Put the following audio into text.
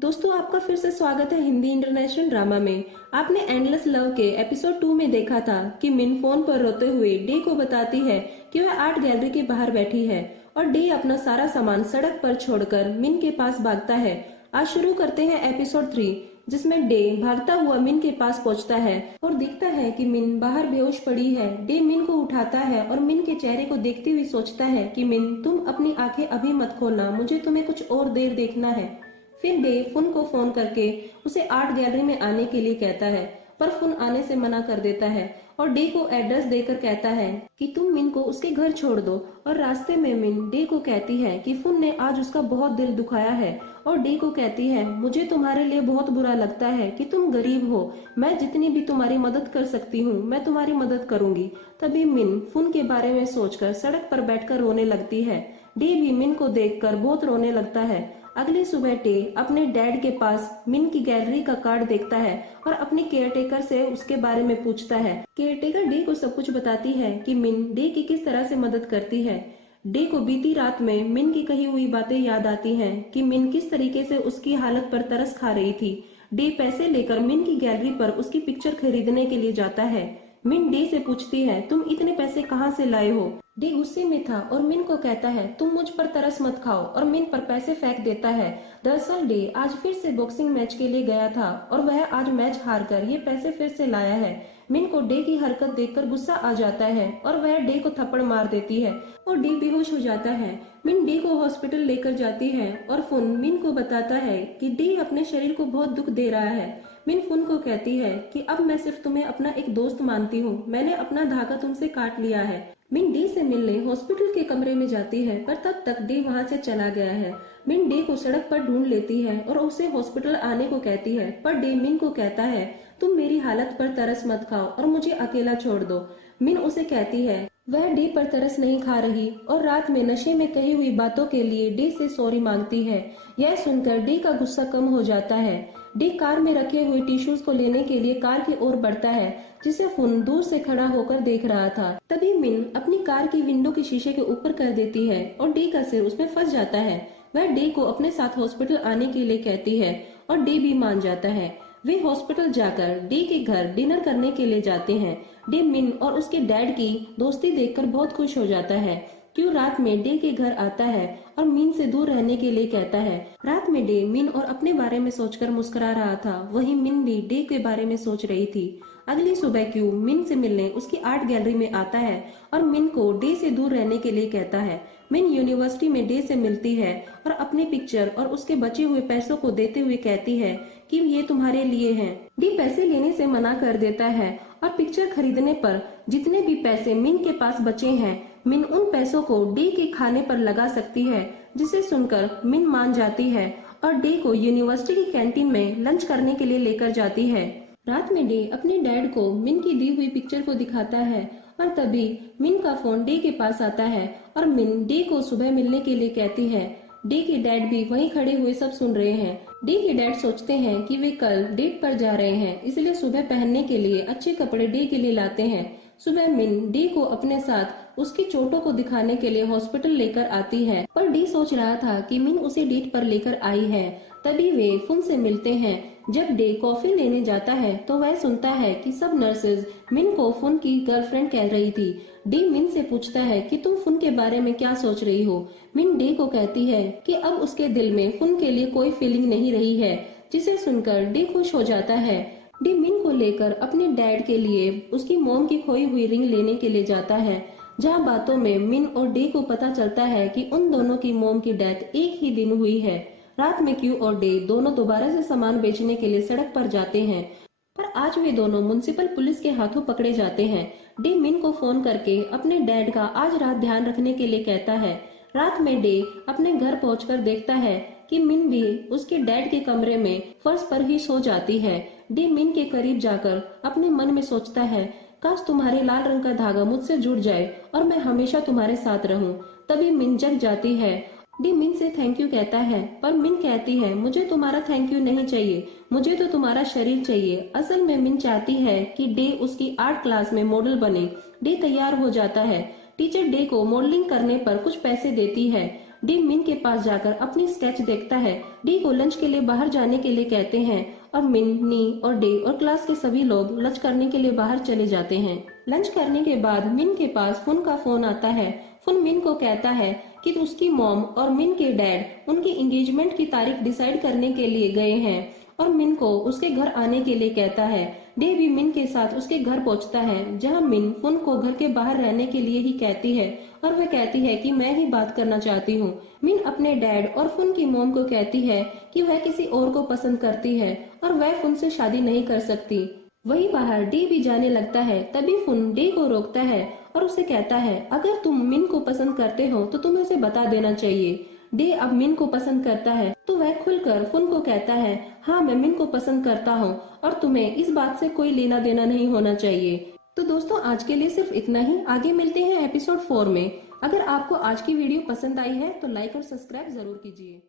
दोस्तों, आपका फिर से स्वागत है हिंदी इंटरनेशनल ड्रामा में। आपने एंडलेस लव के एपिसोड 2 में देखा था कि मिन फोन पर रोते हुए डे को बताती है कि वह आर्ट गैलरी के बाहर बैठी है और डे अपना सारा सामान सड़क पर छोड़कर मिन के पास भागता है। आज शुरू करते हैं एपिसोड 3, जिसमें डे भागता हुआ मिन के पास पहुंचता है और दिखता है कि मिन बाहर बेहोश पड़ी है। डे मिन को उठाता है और मिन के चेहरे को देखते हुए सोचता है कि मिन, तुम अपनी आंखें अभी मत खोलना, मुझे तुम्हें कुछ और देर देखना है। फिर डे फुन को फोन करके उसे आर्ट गैलरी में आने के लिए कहता है, पर फुन आने से मना कर देता है और डे को एड्रेस देकर कहता है कि तुम मिन को उसके घर छोड़ दो। और रास्ते में मिन डे को कहती है कि फुन ने आज उसका बहुत दिल दुखाया है और डे को कहती है, मुझे तुम्हारे लिए बहुत बुरा लगता है कि तुम गरीब हो। मैं जितनी भी तुम्हारी मदद कर सकती हूँ मैं तुम्हारी मदद करूंगी। तभी मिन फुन के बारे में सोचकर सड़क पर बैठकर रोने लगती है। डे भी मिन को देखकर बहुत रोने लगता है। अगली सुबह डे अपने डैड के पास मिन की गैलरी का कार्ड देखता है और अपने केयरटेकर से उसके बारे में पूछता है। केयरटेकर डे को सब कुछ बताती है कि मिन डे की किस तरह से मदद करती है। डे को बीती रात में मिन की कही हुई बातें याद आती हैं कि मिन किस तरीके से उसकी हालत पर तरस खा रही थी। डे पैसे लेकर मिन की गैलरी पर उसकी पिक्चर खरीदने के लिए जाता है। मिन डे से पूछती है, तुम इतने पैसे कहाँ से लाए हो? डे गुस्से में था और मिन को कहता है, तुम मुझ पर तरस मत खाओ, और मिन पर पैसे फेंक देता है। दरअसल डे आज फिर से बॉक्सिंग मैच के लिए गया था और वह आज मैच हारकर ये पैसे फिर से लाया है। मिन को डे की हरकत देखकर गुस्सा आ जाता है और वह डे को थप्पड़ मार देती है और डे बेहोश हो जाता है। मिन डे को हॉस्पिटल लेकर जाती है और फुन मिन को बताता है कि डे अपने शरीर को बहुत दुख दे रहा है। मिन फुन को कहती है कि अब मैं सिर्फ तुम्हें अपना एक दोस्त मानती हूँ, मैंने अपना धागा तुमसे काट लिया है। मिन डे से मिलने हॉस्पिटल के कमरे में जाती है, पर तब तक डे वहाँ से चला गया है। मिन डे को सड़क पर ढूंढ लेती है और उसे हॉस्पिटल आने को कहती है, पर डे मिन को कहता है, तुम मेरी हालत पर तरस मत खाओ और मुझे अकेला छोड़ दो। मिन उसे कहती है वह डे पर तरस नहीं खा रही और रात में नशे में कही हुई बातों के लिए डे से सॉरी मांगती है। यह सुनकर डे का गुस्सा कम हो जाता है। डे कार में रखे हुए टिश्यूज को लेने के लिए कार की ओर बढ़ता है, जिसे फुन दूर से खड़ा होकर देख रहा था। तभी मिन अपनी कार की विंडो के शीशे के ऊपर कर देती है और डे का सिर उसमें फंस जाता है। वह डे को अपने साथ हॉस्पिटल आने के लिए कहती है और डे भी मान जाता है। वे हॉस्पिटल जाकर डे के घर डिनर करने के लिए जाते हैं। डे मिन और उसके डैड की दोस्ती देखकर बहुत खुश हो जाता है। क्यों रात में डे के घर आता है और मिन से दूर रहने के लिए कहता है। रात में डे मिन और अपने बारे में सोचकर मुस्कुरा रहा था, वहीं मिन भी डे के बारे में सोच रही थी। अगली सुबह क्यू मिन से मिलने उसकी आर्ट गैलरी में आता है और मिन को डे से दूर रहने के लिए कहता है। मिन यूनिवर्सिटी में डे से मिलती है और अपनी पिक्चर और उसके बचे हुए पैसों को देते हुए कहती है कि ये तुम्हारे लिए हैं। डे पैसे लेने से मना कर देता है और पिक्चर खरीदने पर जितने भी पैसे मिन के पास बचे हैं, मिन उन पैसों को डे के खाने पर लगा सकती है, जिसे सुनकर मिन मान जाती है और डे को यूनिवर्सिटी की कैंटीन में लंच करने के लिए लेकर जाती है। रात में डे अपने डैड को मिन की दी हुई पिक्चर को दिखाता है और तभी मिन का फोन डे के पास आता है और मिन डे को सुबह मिलने के लिए कहती है। डे के डैड भी वहीं खड़े हुए सब सुन रहे हैं। डे के डैड सोचते हैं कि वे कल डेट पर जा रहे हैं, इसलिए सुबह पहनने के लिए अच्छे कपड़े डे के लिए लाते हैं। सुबह मिन डे को अपने साथ उसकी चोटों को दिखाने के लिए हॉस्पिटल लेकर आती है, पर डे सोच रहा था कि मिन उसे डेट पर लेकर आई है। तभी वे फुन से मिलते हैं। जब डे कॉफी लेने जाता है तो वह सुनता है कि सब नर्सेज मिन को फुन की गर्लफ्रेंड कह रही थी। डे मिन से पूछता है कि तुम फुन के बारे में क्या सोच रही हो। मिन डे को कहती है कि अब उसके दिल में फुन के लिए कोई फीलिंग नहीं रही है, जिसे सुनकर डे खुश हो जाता है। डे मिन को लेकर अपने डैड के लिए उसकी मॉम की खोई हुई रिंग लेने के लिए जाता है, जहाँ बातों में मिन और डे को पता चलता है कि उन दोनों की मॉम की डेथ एक ही दिन हुई है। रात में क्यू और डे दोनों दोबारा से सामान बेचने के लिए सड़क पर जाते हैं, पर आज वे दोनों म्युनिसिपल पुलिस के हाथों पकड़े जाते हैं। डे मिन को फोन करके अपने डैड का आज रात ध्यान रखने के लिए कहता है। रात में डे अपने घर पहुंचकर देखता है कि मिन भी उसके डैड के कमरे में फर्श पर ही सो जाती है। डे मिन के करीब जाकर अपने मन में सोचता है, काश तुम्हारे लाल रंग का धागा मुझसे जुड़ जाए और मैं हमेशा तुम्हारे साथ रहूं। तभी मिन जग जाती है। डे मिन से थैंक यू कहता है, पर मिन कहती है, मुझे तुम्हारा थैंक यू नहीं चाहिए, मुझे तो तुम्हारा शरीर चाहिए। असल में मिन चाहती है कि डे उसकी आर्ट क्लास में मॉडल बने। डे तैयार हो जाता है। टीचर डे को मॉडलिंग करने पर कुछ पैसे देती है। डी मिन के पास जाकर अपनी स्केच देखता है। डी को लंच के लिए बाहर जाने के लिए कहते हैं और मिन, नी और डे और क्लास के सभी लोग लंच करने के लिए बाहर चले जाते हैं। लंच करने के बाद मिन के पास फुन का फोन आता है। फुन मिन को कहता है कि उसकी मॉम और मिन के डैड उनकी एंगेजमेंट की तारीख डिसाइड करने के लिए गए हैं और मिन को उसके घर आने के लिए कहता है। डे भी मिन के साथ उसके घर पहुंचता है, जहां मिन फुन को घर के बाहर रहने के लिए ही कहती है और वह कहती है कि मैं ही बात करना चाहती हूँ। मिन अपने डैड और फुन की मॉम को कहती है कि वह किसी और को पसंद करती है और वह फुन से शादी नहीं कर सकती। वही बाहर डे भी जाने लगता है, तभी फुन डे को रोकता है और उसे कहता है अगर तुम मिन को पसंद करते हो तो तुम्हें उसे बता देना चाहिए। डे अब मिन को पसंद करता है तो वह खुलकर फुन को कहता है हाँ मैं मिन को पसंद करता हूँ और तुम्हें इस बात से कोई लेना देना नहीं होना चाहिए। तो दोस्तों आज के लिए सिर्फ इतना ही। आगे मिलते हैं एपिसोड 4 में। अगर आपको आज की वीडियो पसंद आई है तो लाइक और सब्सक्राइब जरूर कीजिए।